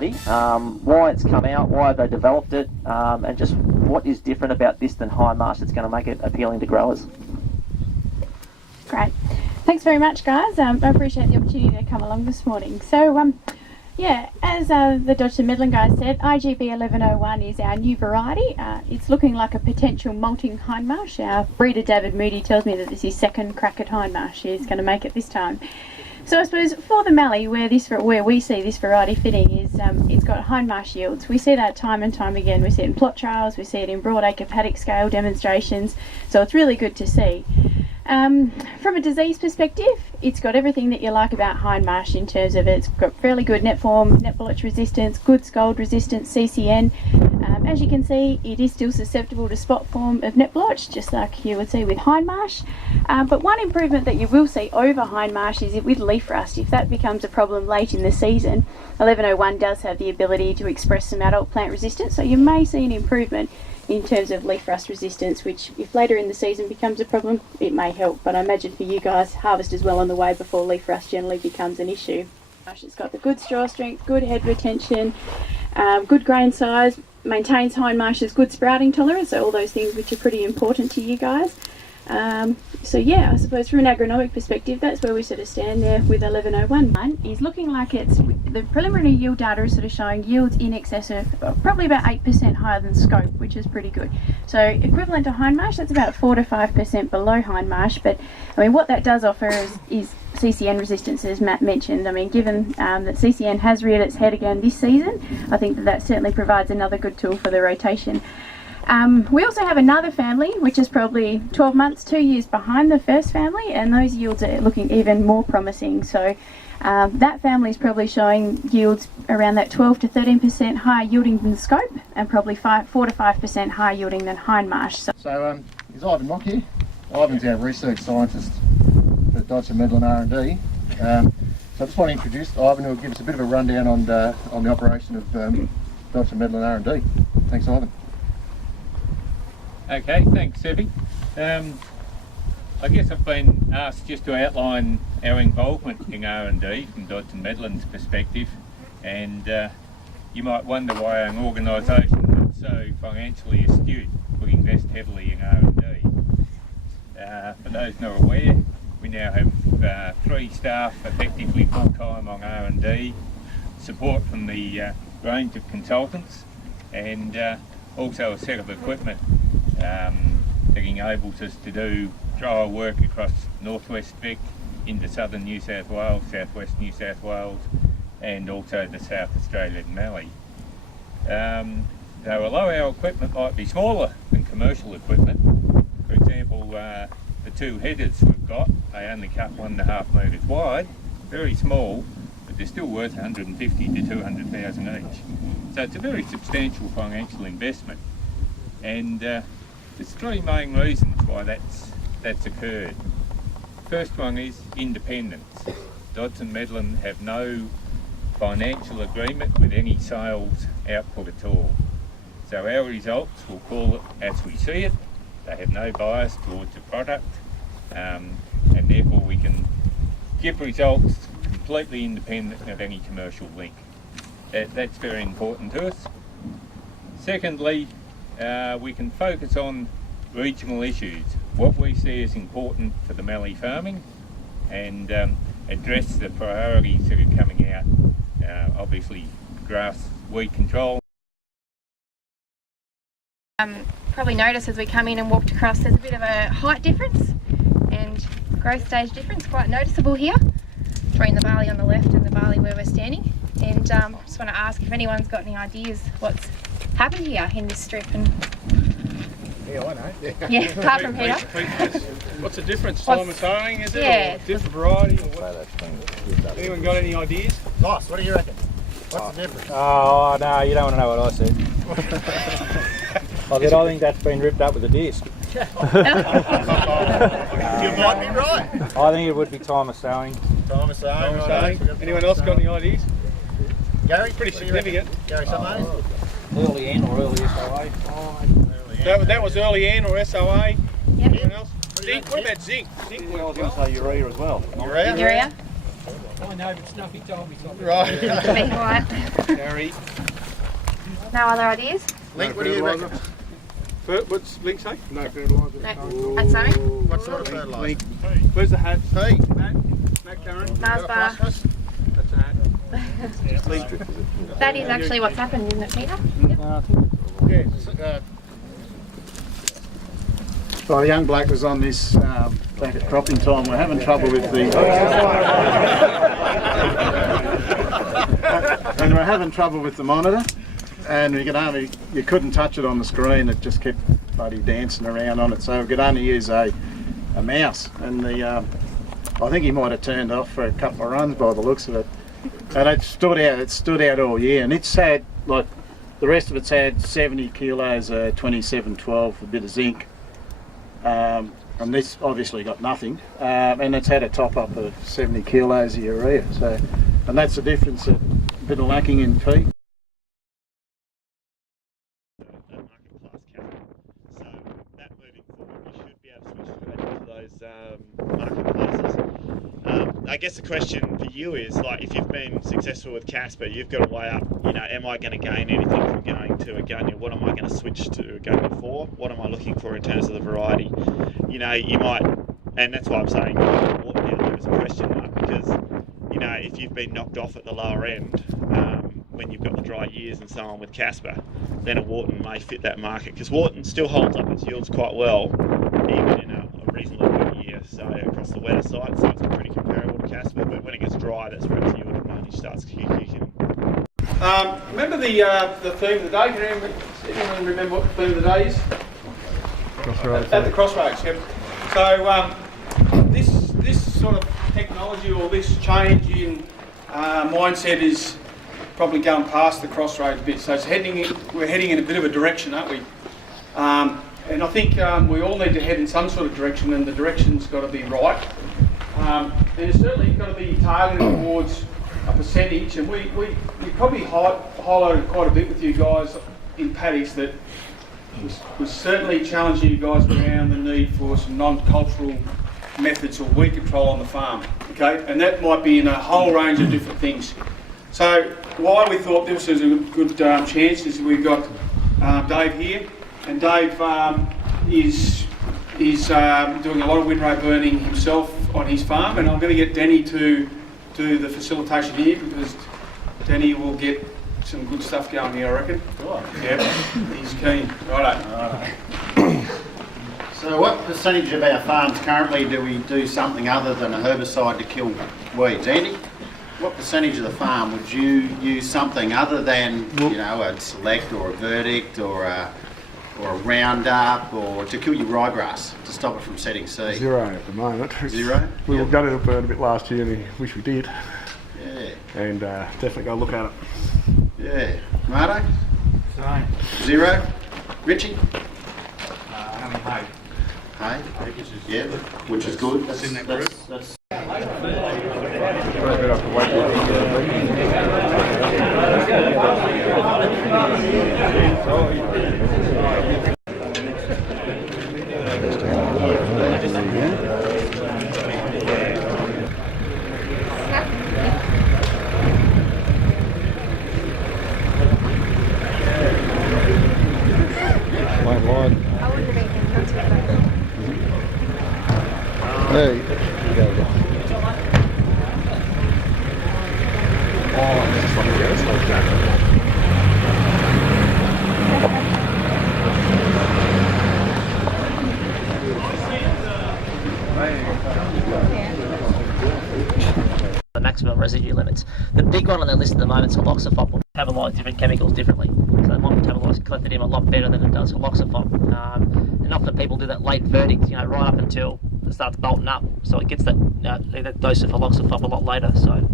variety, why it's come out, why they developed it, and just what is different about this than Hindmarsh that's going to make it appealing to growers. Great. Thanks very much, guys. I appreciate the opportunity to come along this morning. So, yeah, as the Dodgshum Medlin guys said, IGB 1101 is our new variety. It's looking like a potential malting Hindmarsh. Our breeder David Moody tells me that this is second crack at Hindmarsh. He's going to make it this time. So I suppose for the mallee, where we see this variety fitting is it's got Hindmarsh yields. We see that time and time again. We see it in plot trials, we see it in broadacre paddock scale demonstrations. So it's really good to see. From a disease perspective, it's got everything that you like about Hindmarsh in terms of it's got fairly good net form, net blotch resistance, good scald resistance, CCN. As you can see, it is still susceptible to spot form of net blotch, just like you would see with Hindmarsh. But one improvement that you will see over Hindmarsh is with leaf rust. If that becomes a problem late in the season, 1101 does have the ability to express some adult plant resistance, so you may see an improvement in terms of leaf rust resistance, which if later in the season becomes a problem, it may help. But I imagine for you guys, harvest is well on the way before leaf rust generally becomes an issue. It's got the good straw strength, good head retention, good grain size, maintains Hindmarsh's good sprouting tolerance, so all those things which are pretty important to you guys. So yeah, I suppose from an agronomic perspective, that's where we sort of stand there with 1101. It's looking like the preliminary yield data is sort of showing yields in excess of probably about 8% higher than scope, which is pretty good. So equivalent to Hindmarsh, that's about 4 to 5% below Hindmarsh, but I mean what that does offer is CCN resistance, as Matt mentioned. I mean, given that CCN has reared its head again this season, I think that certainly provides another good tool for the rotation. We also have another family which is probably 12 months, 2 years behind the first family, and those yields are looking even more promising. So that family is probably showing yields around that 12 to 13% higher yielding than scope, and probably 4 to 5% higher yielding than Hindmarsh. So is Ivan Mock here? Ivan's our research scientist for Dodgshum Medlin R&D. So I just want to introduce Ivan, who will give us a bit of a rundown on the operation of Dodgshum Medlin R&D. Thanks, Ivan. Okay, thanks, Sevy. I guess I've been asked just to outline our involvement in R&D from Dodgshum Medlin's perspective, and you might wonder why an organisation that's so financially astute would invest heavily in R&D. For those not aware, we now have 3 staff effectively full-time on R&D, support from the range of consultants, and also a set of equipment that enables us to do trial work across northwest Vic into southern New South Wales, southwest New South Wales, and also the South Australian mallee. So although our equipment might be smaller than commercial equipment, for example the 2 headers we've got, they only cut 1.5 metres wide, very small, but they're still worth 150 to 200,000 each. So it's a very substantial financial investment, and there's 3 main reasons why that's occurred. First one is independence. Dodgshum Medlin have no financial agreement with any sales output at all. So our results, we'll call it as we see it. They have no bias towards the product, and therefore we can give results completely independent of any commercial link. That's very important to us. Secondly, we can focus on regional issues, what we see as important for the mallee farming, and address the priorities that are coming out. Obviously, grass weed control. Probably noticed as we come in and walked across, there's a bit of a height difference and growth stage difference, quite noticeable here between the barley on the left and the barley where we're standing. And just want to ask if anyone's got any ideas what's happened here in this strip. And yeah, I know. Yeah, apart from Peter. What's the difference? Time of sowing, is it? Yeah. Or different variety? Or what? Anyone got any ideas? Nice, what do you reckon? What's the difference? Oh no, you don't want to know what I said. I think that's been ripped up with a disc. You might be right. I think it would be time of sowing. Time of sowing. Anyone else got any ideas? Gary? Pretty significant. Gary, somebody? Early N or early SOA? That was early N or SOA. Yep. Anyone else? Zinc? What about zinc? I was going to say urea as well. Urea? Urea? I know, but Snuffy told me something. Right. Be quiet. Gary. No other ideas? Link, what do you reckon? What's Link say? No No. fertiliser. That's Sammy? What sort of fertiliser? Link. Where's the hat? Hey. Matt Karen. Mars bar. That's a hat. Link. That is actually what's happened, isn't it, Peter? Yeah. Well, the young bloke was on this back at cropping time. We're having trouble with the and we're having trouble with the monitor, and you couldn't touch it on the screen. It just kept bloody dancing around on it. So we could only use a mouse, and I think he might have turned off for a couple of runs by the looks of it. And it stood out. It stood out all year, and it's had, like the rest of it's had 70 kilos, 2712, a bit of zinc. And this obviously got nothing, and it's had a top up of 70 kilos of urea. So, and that's the difference, a bit of lacking in feed. So that moving forward, we should be able to switch straight into those marketplaces. I guess the question for you is, like, if you've been successful with Casper, you've got to weigh up, you know, am I going to gain anything from going to Agonia? What am I going to switch to Agonia for? What am I looking for in terms of the variety? You know, you might, and that's why I'm saying what now there is a question mark, because, you know, if you've been knocked off at the lower end, when you've got the dry years and so on with Casper, then a Wharton may fit that market, because Wharton still holds up its yields quite well, even in a reasonably wet year, so across the wetter side, so it's pretty comparable to Casper, but when it gets dry, that's where its yield advantage starts kicking. Remember the theme of the day? Can anyone remember what the theme of the day is? Crossroads. At the crossroads, yep. So this sort of technology, or this change in mindset, is probably going past the crossroads bit. So we're heading in a bit of a direction, aren't we? And I think we all need to head in some sort of direction, and the direction's got to be right. And it's certainly got to be targeted towards a percentage. And we probably highlighted quite a bit with you guys in paddocks that was certainly challenging you guys around the need for some non-cultural methods or weed control on the farm. Okay, and that might be in a whole range of different things. So why we thought this was a good chance is we've got Dave here, and Dave is doing a lot of windrow burning himself on his farm, and I'm going to get Denny to do the facilitation here, because Denny will get some good stuff going here, I reckon. Right. Yep, he's keen. Righto. So what percentage of our farms currently do we do something other than a herbicide to kill weeds? Andy, what percentage of the farm would you use something other than, you know, a Select or a Verdict or a Roundup, or to kill your ryegrass to stop it from setting seed? Zero at the moment. Zero? We were gutted to burn a bit last year, and we wish we did. Yeah. And definitely go look at it. Yeah. Marto? Same. Zero? Richie? Hay. Hay? Yeah, which is good. That's in that group. That's Hey. The maximum residue limits. The big one on the list at the moment is haloxafop, will metabolise different chemicals differently. So it might metabolize clethodim a lot better than it does haloxafop. And often people do that late verdict, you know, right up until it starts bolting up. So it gets that, that dose of haloxafop a lot later. So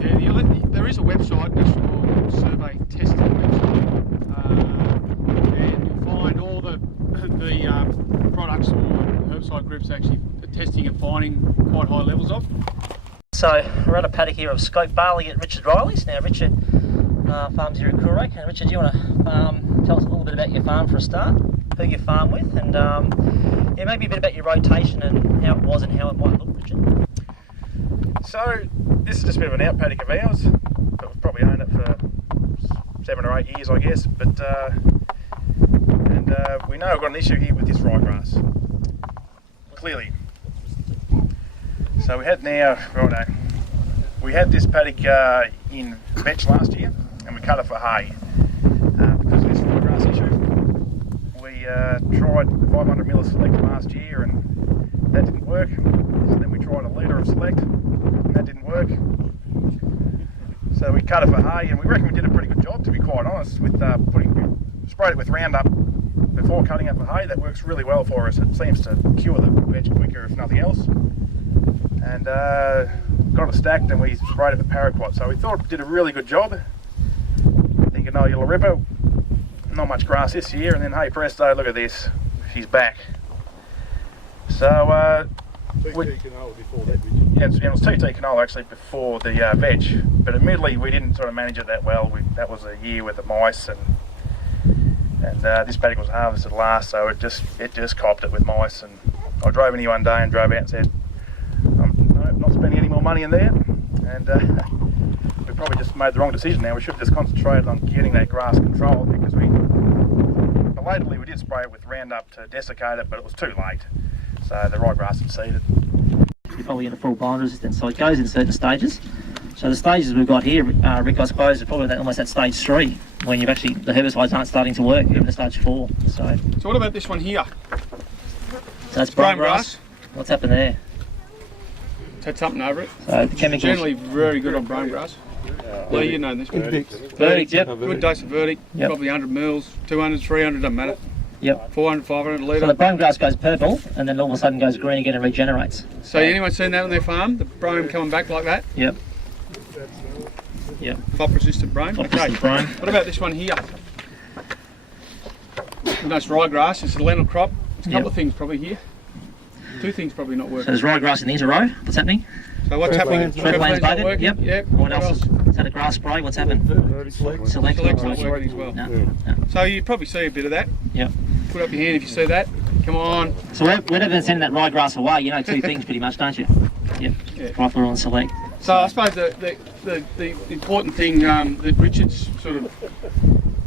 Yeah, there is a website, National Survey Testing website, and you'll find all the products or herbicide groups actually testing and finding quite high levels of. So we're at a paddock here of scope barley at Richard Riley's. Now Richard farms here at Coorake. And Richard, do you want to tell us a little bit about your farm for a start? Who you farm with, and yeah, maybe a bit about your rotation and how it was and how it might look, Richard. So this is just a bit of an out paddock of ours, but we've probably owned it for 7 or 8 years, I guess. But we know we've got an issue here with this ryegrass, clearly. So we had we had this paddock in vetch last year, and we cut it for hay because of this ryegrass issue. We tried 500 ml of Select last year, and that didn't work. So then we tried a litre of Select, and that didn't work. So we cut it for hay, and we reckon we did a pretty good job, to be quite honest, with sprayed it with Roundup before cutting it for hay. That works really well for us. It seems to cure the veg quicker, if nothing else. And got it stacked, and we sprayed it with Paraquat. So we thought it did a really good job. Thinking, oh, you'll rip it. Not much grass this year, and then hey presto, look at this, she's back. So TT canola before that, yeah, it was TT canola actually before the veg, but admittedly we didn't sort of manage it that well. That was a year with the mice, and this paddock was harvested last, so it just copped it with mice. And I drove in here one day and drove out and said, I'm not spending any more money in there, and we probably just made the wrong decision now. We should have just concentrated on getting that grass controlled, because belatedly we did spray it with Roundup to desiccate it, but it was too late. So the ryegrass had seeded. You're probably in a full blind resistance, so it goes in certain stages. So the stages we've got here, Rick, I suppose, are probably almost at stage 3, when you've actually, the herbicides aren't starting to work, even at stage 4. So what about this one here? So that's brown grass. What's happened there? It's had something over it. So the chemicals. Generally very good on brown grass. Well, you know this. Verdict, yep. Good dose of Verdict, Yep. probably 100 mils, 200, 300, doesn't matter. Yep. 400, 500 a litre. So the brome grass goes purple, and then all of a sudden goes green again and regenerates. So anyone seen that on their farm? The brome coming back like that? Yep. Yep. Crop resistant brome. Resistant brome. What about this one here? Nice ryegrass. It's a lentil crop. There's a couple of things probably here. 2 things probably not So working. there's ryegrass in the interrow. What's happening? So what's happening? Trevland's not buggered. working? Yep. Yep. What else? Is that a grass spray? What's happened? Select. Select's not working as well. No. So you probably see a bit of that. Yep. Put up your hand if you see that. Come on. So whenever they're sending that ryegrass away, you know 2 things pretty much, don't you? Yep. Yeah. Rifle and Select. So I suppose the important thing that Richard's sort of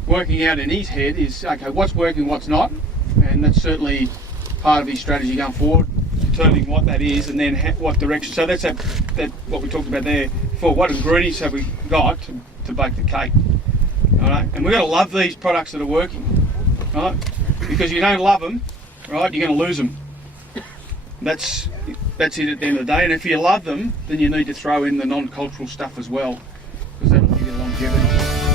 working out in his head is, okay, what's working, what's not, and that's certainly part of his strategy going forward, determining what that is and then what direction. So that's what we talked about there before. What ingredients have we got to bake the cake? All right, and we've got to love these products that are working, right? Because if you don't love them, right, you're going to lose them. That's it at the end of the day. And if you love them, then you need to throw in the non-cultural stuff as well, because that'll give you longevity.